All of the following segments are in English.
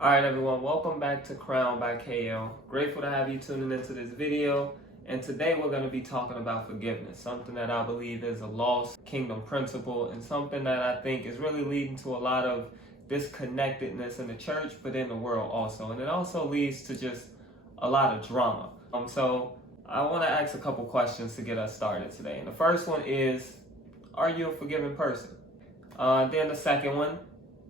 Alright everyone, welcome back to Crown by KL. Grateful to have you tuning into this video. And today we're going to be talking about forgiveness, something that I believe is a lost kingdom principle and something that I think is really leading to a lot of disconnectedness in the church, but in the world also. And it also leads to just a lot of drama. So I want to ask a couple questions to get us started today. And the first one is, are you a forgiving person? Then the second one,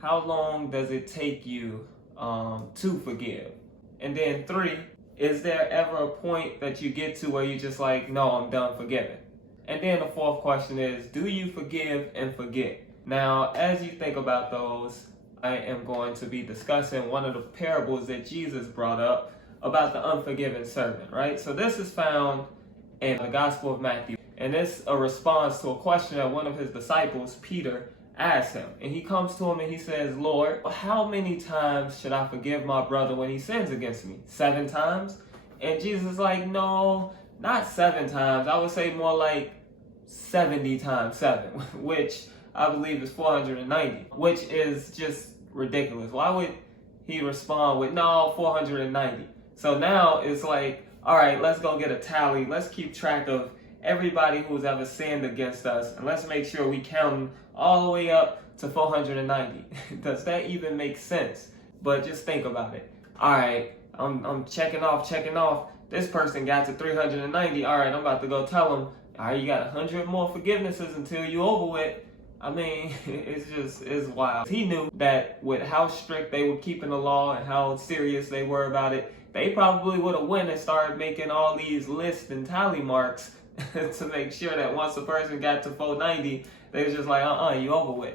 how long does it take you to forgive? And then 3, is there ever a point that you get to where you're just like, no, I'm done forgiving? And then the fourth question is, do you forgive and forget? Now, as you think about those, I am going to be discussing one of the parables that Jesus brought up about the unforgiving servant, right? So this is found in the Gospel of Matthew, and it's a response to a question that one of his disciples, Peter, asked him. And he comes to him and he says, Lord, how many times should I forgive my brother when he sins against me? 7 times? And Jesus is like, no, not 7 times. I would say more like 70 times 7, which I believe is 490, which is just ridiculous. Why would he respond with, no, 490? So now it's like, all right, let's go get a tally. Let's keep track of everybody who's ever sinned against us, and let's make sure we count them all the way up to 490. Does that even make sense? But just think about it. All right, I'm checking off. This person got to 390. All right, I'm about to go tell them, all right, you got 100 more forgivenesses until you over with. I mean, it's wild. He knew that with how strict they were keeping the law and how serious they were about it, they probably would have went and started making all these lists and tally marks to make sure that once a person got to 490, they was just like, you over with.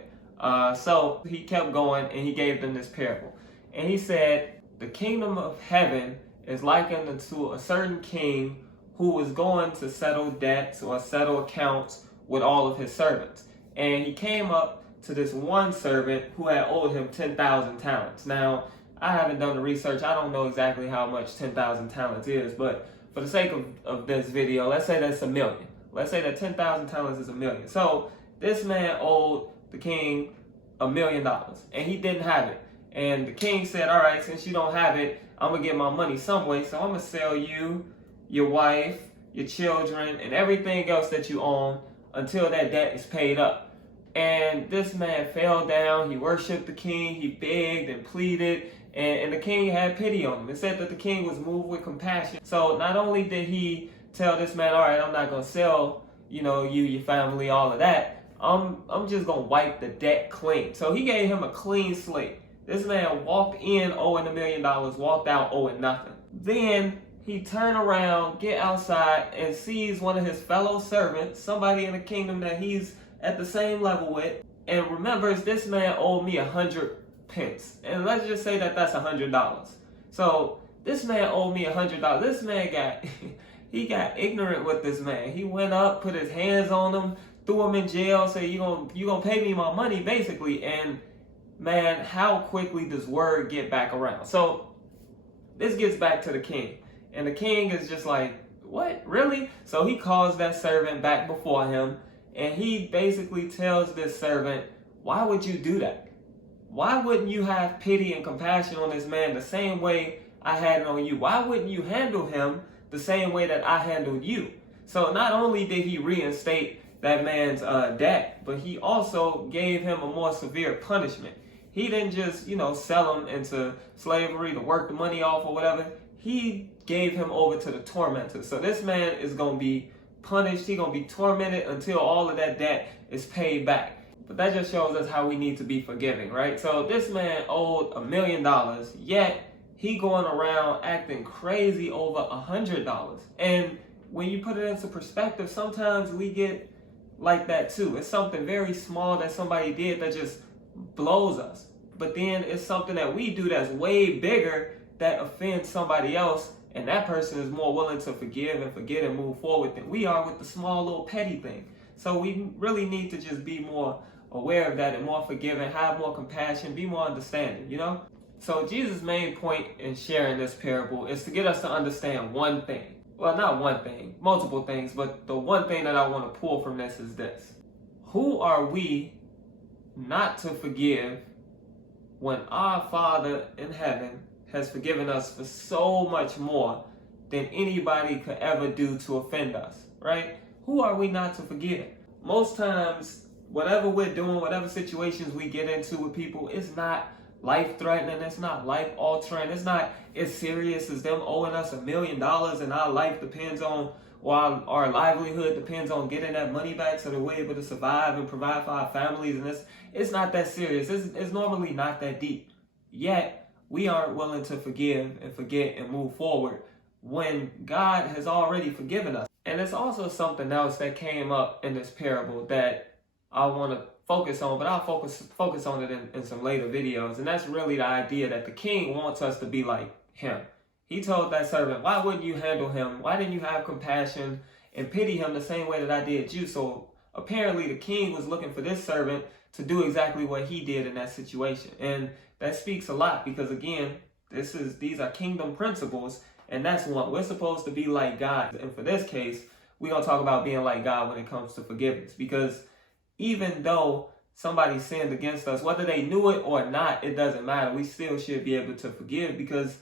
So he kept going and he gave them this parable. And he said, the kingdom of heaven is likened unto a certain king who was going to settle debts or settle accounts with all of his servants. And he came up to this one servant who had owed him 10,000 talents. Now, I haven't done the research. I don't know exactly how much 10,000 talents is, but for the sake of this video, let's say that's $1 million. Let's say that 10,000 talents is $1 million. So this man owed the king $1 million, and he didn't have it. And the king said, all right, since you don't have it, I'm going to get my money some way. So I'm going to sell you, your wife, your children, and everything else that you own until that debt is paid up. And this man fell down. He worshiped the king. He begged and pleaded. And the king had pity on him. It said that the king was moved with compassion. So not only did he tell this man, all right, I'm not going to sell, you, your family, all of that. I'm just going to wipe the debt clean. So he gave him a clean slate. This man walked in owing $1 million, walked out owing nothing. Then he turned around, get outside, and sees one of his fellow servants, somebody in the kingdom that he's at the same level with, and remembers this man owed me 100 pence. And let's just say that that's $100. So this man owed me $100. This man got ignorant with this man. He went up, put his hands on him, threw him in jail, said, you gonna pay me my money, basically. And man, how quickly does word get back around? So this gets back to the king. And the king is just like, what, really? So he calls that servant back before him, and he basically tells this servant, why would you do that? Why wouldn't you have pity and compassion on this man the same way I had it on you? Why wouldn't you handle him the same way that I handled you? So not only did he reinstate that man's debt, but he also gave him a more severe punishment. He didn't just, sell him into slavery to work the money off or whatever. He gave him over to the tormentors. So this man is going to be punished. He's going to be tormented until all of that debt is paid back. But that just shows us how we need to be forgiving, right? So this man owed $1 million, yet he going around acting crazy over $100. And when you put it into perspective, sometimes we get like that too. It's something very small that somebody did that just blows us. But then it's something that we do that's way bigger that offends somebody else, and that person is more willing to forgive and forget and move forward than we are with the small little petty thing. So we really need to just be more aware of that and more forgiving, have more compassion, be more understanding, So Jesus' main point in sharing this parable is to get us to understand one thing. Well, not one thing, multiple things, but the one thing that I want to pull from this is this. Who are we not to forgive when our Father in heaven has forgiven us for so much more than anybody could ever do to offend us, right? Who are we not to forgive? Most times, whatever we're doing, whatever situations we get into with people, it's not life-threatening, it's not life-altering, it's not as serious as them owing us $1 million and our life depends on, or our livelihood depends on getting that money back so that we're able to survive and provide for our families. And it's not that serious. It's normally not that deep. Yet, we aren't willing to forgive and forget and move forward when God has already forgiven us. And it's also something else that came up in this parable that I want to focus on, but I'll focus on it in some later videos. And that's really the idea that the king wants us to be like him. He told that servant, why wouldn't you handle him? Why didn't you have compassion and pity him the same way that I did you? So apparently the king was looking for this servant to do exactly what he did in that situation. And that speaks a lot because, again, these are kingdom principles, and that's what we're supposed to be like God. And for this case, we're going to talk about being like God when it comes to forgiveness, because even though somebody sinned against us, whether they knew it or not, it doesn't matter. We still should be able to forgive because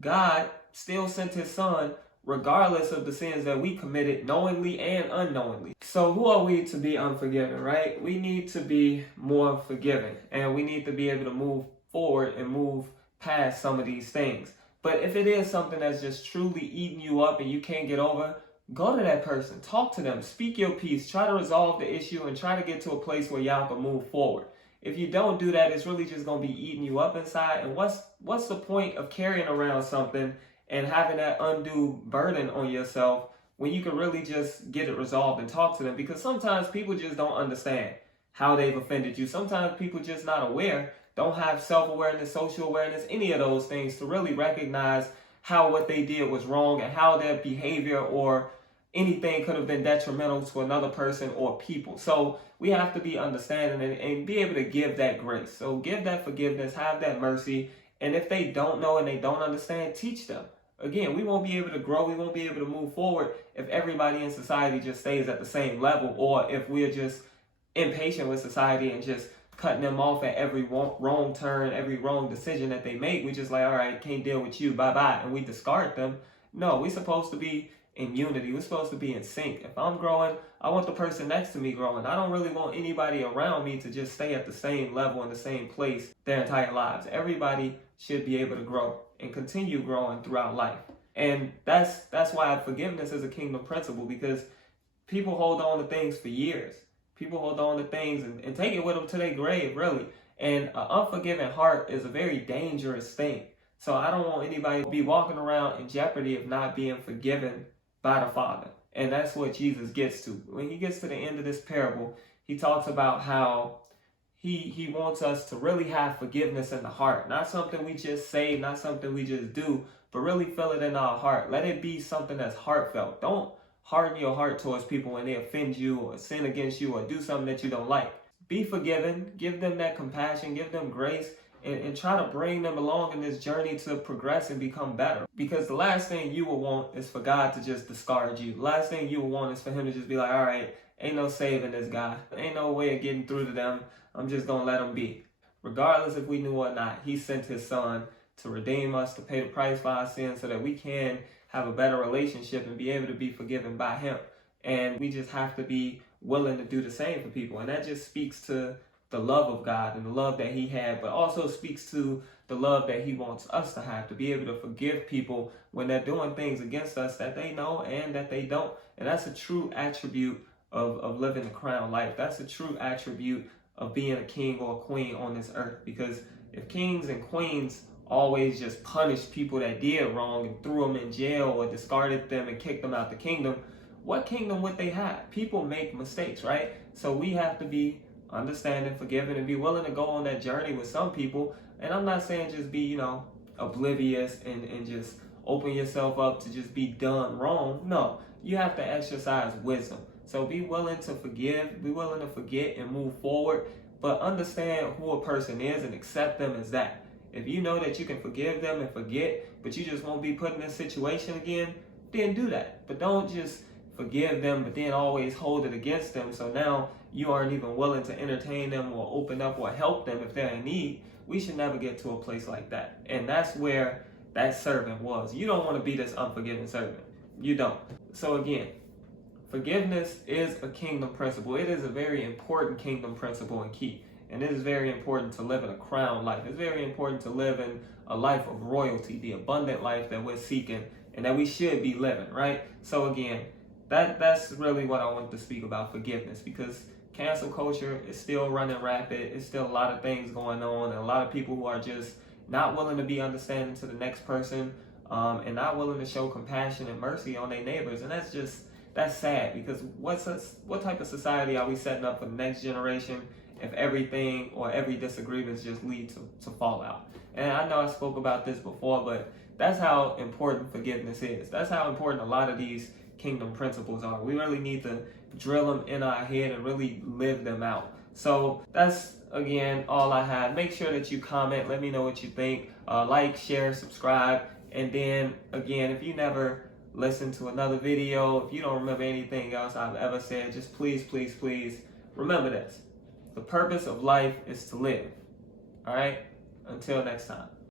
God still sent his son regardless of the sins that we committed knowingly and unknowingly. So who are we to be unforgiving, right? We need to be more forgiving, and we need to be able to move forward and move past some of these things. But if it is something that's just truly eating you up and you can't get over, go to that person, talk to them, speak your piece, try to resolve the issue and try to get to a place where y'all can move forward. If you don't do that, it's really just going to be eating you up inside. And what's the point of carrying around something and having that undue burden on yourself when you can really just get it resolved and talk to them? Because sometimes people just don't understand how they've offended you. Sometimes people just not aware, don't have self-awareness, social awareness, any of those things to really recognize how what they did was wrong and how their behavior or anything could have been detrimental to another person or people. So we have to be understanding and be able to give that grace. So give that forgiveness, have that mercy. And if they don't know and they don't understand, teach them. Again, we won't be able to grow. We won't be able to move forward if everybody in society just stays at the same level, or if we're just impatient with society and just cutting them off at every wrong turn, every wrong decision that they make. We just like, all right, can't deal with you, bye-bye, and we discard them. No, we're supposed to be in unity. We're supposed to be in sync. If I'm growing, I want the person next to me growing. I don't really want anybody around me to just stay at the same level in the same place their entire lives. Everybody should be able to grow and continue growing throughout life. And that's why forgiveness is a kingdom principle, because people hold on to things for years. People hold on to things and take it with them to their grave, really. And an unforgiving heart is a very dangerous thing. So I don't want anybody to be walking around in jeopardy of not being forgiven by the Father. And that's what Jesus gets to. When he gets to the end of this parable, he talks about how he wants us to really have forgiveness in the heart. Not something we just say, not something we just do, but really feel it in our heart. Let it be something that's heartfelt. Don't harden your heart towards people when they offend you or sin against you or do something that you don't like. Be forgiven, give them that compassion, give them grace, and try to bring them along in this journey to progress and become better. Because the last thing you will want is for God to just discard you. The last thing you will want is for him to just be like, all right, ain't no saving this guy. Ain't no way of getting through to them. I'm just going to let him be. Regardless if we knew or not, he sent his son to redeem us, to pay the price for our sins so that we can have a better relationship and be able to be forgiven by him. And we just have to be willing to do the same for people. And that just speaks to the love of God and the love that he had, but also speaks to the love that he wants us to have, to be able to forgive people when they're doing things against us that they know and that they don't. And that's a true attribute of living the crown life. That's a true attribute of being a king or a queen on this earth. Because if kings and queens always just punished people that did wrong and threw them in jail or discarded them and kicked them out the kingdom, what kingdom would they have? People make mistakes, right? So we have to be understanding, forgiving, and be willing to go on that journey with some people. And I'm not saying just be, oblivious and just open yourself up to just be done wrong. No, you have to exercise wisdom. So be willing to forgive, be willing to forget and move forward, but understand who a person is and accept them as that. If you know that you can forgive them and forget, but you just won't be put in this situation again, then do that. But don't just forgive them, but then always hold it against them. So now you aren't even willing to entertain them or open up or help them if they're in need. we should never get to a place like that. And that's where that servant was. You don't want to be this unforgiving servant. You don't. So again, forgiveness is a kingdom principle. It is a very important kingdom principle and key. And it is very important to live in a crown life. It's very important to live in a life of royalty, the abundant life that we're seeking and that we should be living, right? So again, that's really what I wanted to speak about, forgiveness, because cancel culture is still running rapid. It's still a lot of things going on, and a lot of people who are just not willing to be understanding to the next person, and not willing to show compassion and mercy on their neighbors. And that's sad, because what type of society are we setting up for the next generation if everything or every disagreement just lead to fallout? And I know I spoke about this before, but that's how important forgiveness is. That's how important a lot of these kingdom principles are. We really need to drill them in our head and really live them out. So that's, again, all I have. Make sure that you comment. Let me know what you think. Like, share, subscribe. And then, again, if you never listen to another video, if you don't remember anything else I've ever said, just please, please, please remember this. The purpose of life is to live. All right? Until next time.